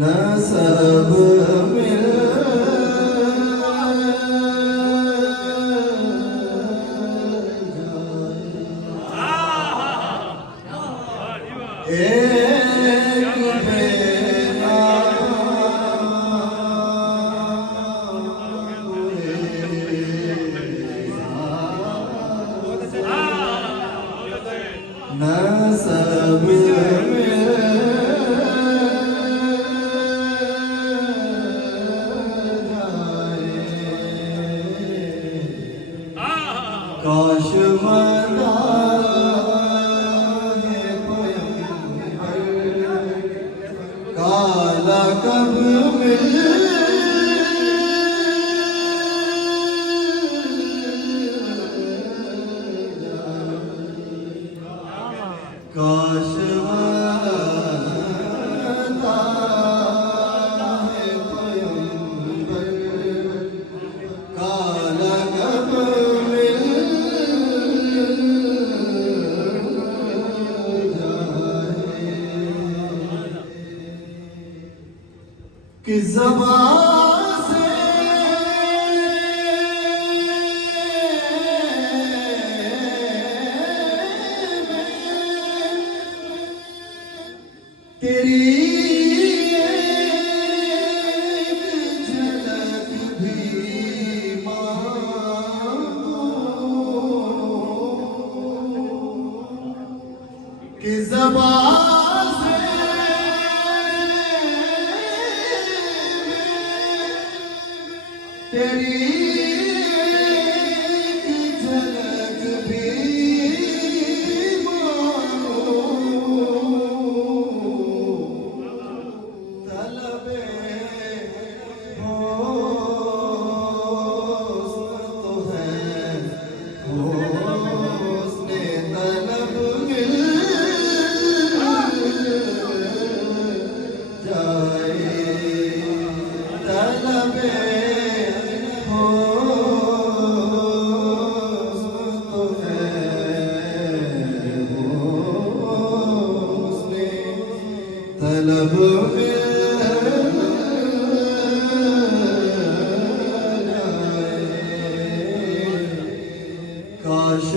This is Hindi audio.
नसब मिल एक बेना नसब काश मना है काला कब मिल काश मना है काला कब किस ज़बान से तेरी एक झलक भी मांगूं किस ज़बान से तेरी एक झलक भी मांगूं तलबे हुस्न तो है हुस्ने तलब मिल जाए तलबे तलब मिल जाए काश